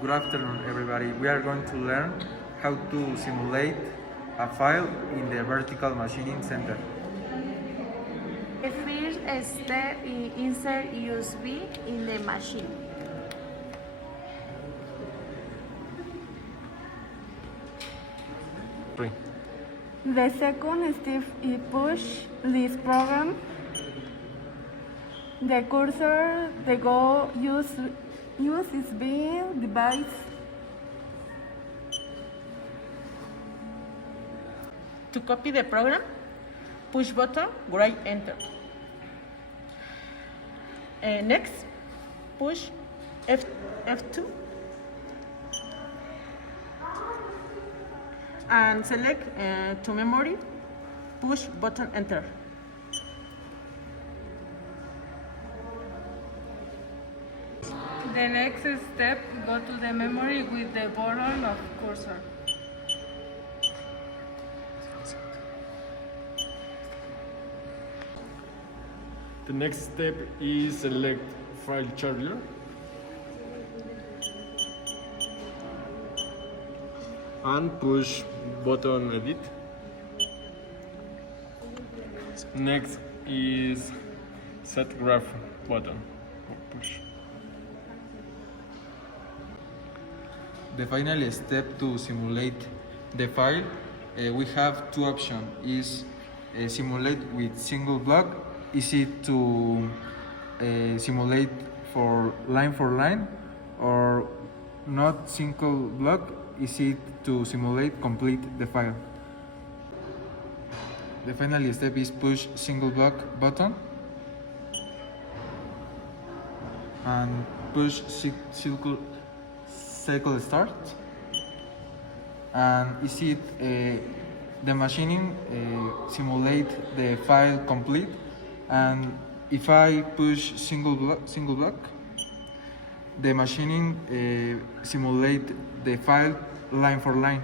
Good afternoon, everybody. We are going to learn how to simulate a file in the vertical machining center. The first step is insert USB in the machine. The second step is push this program. The cursor, the go USB device. To copy the program, push button, write enter. Next, push F2 and select to memory, push button enter. The next step, go to the memory with the button of cursor. The next step is select file charger and push button edit. Next is set graph button. Push. The final step to simulate the file, we have two options. Is simulate with single block. Is it to simulate for line, or not single block? Is it to simulate complete the file? The final step is push single block button and push cycle start. And is it the machining simulate the file complete? And if I push single block, the machining simulate the file line for line.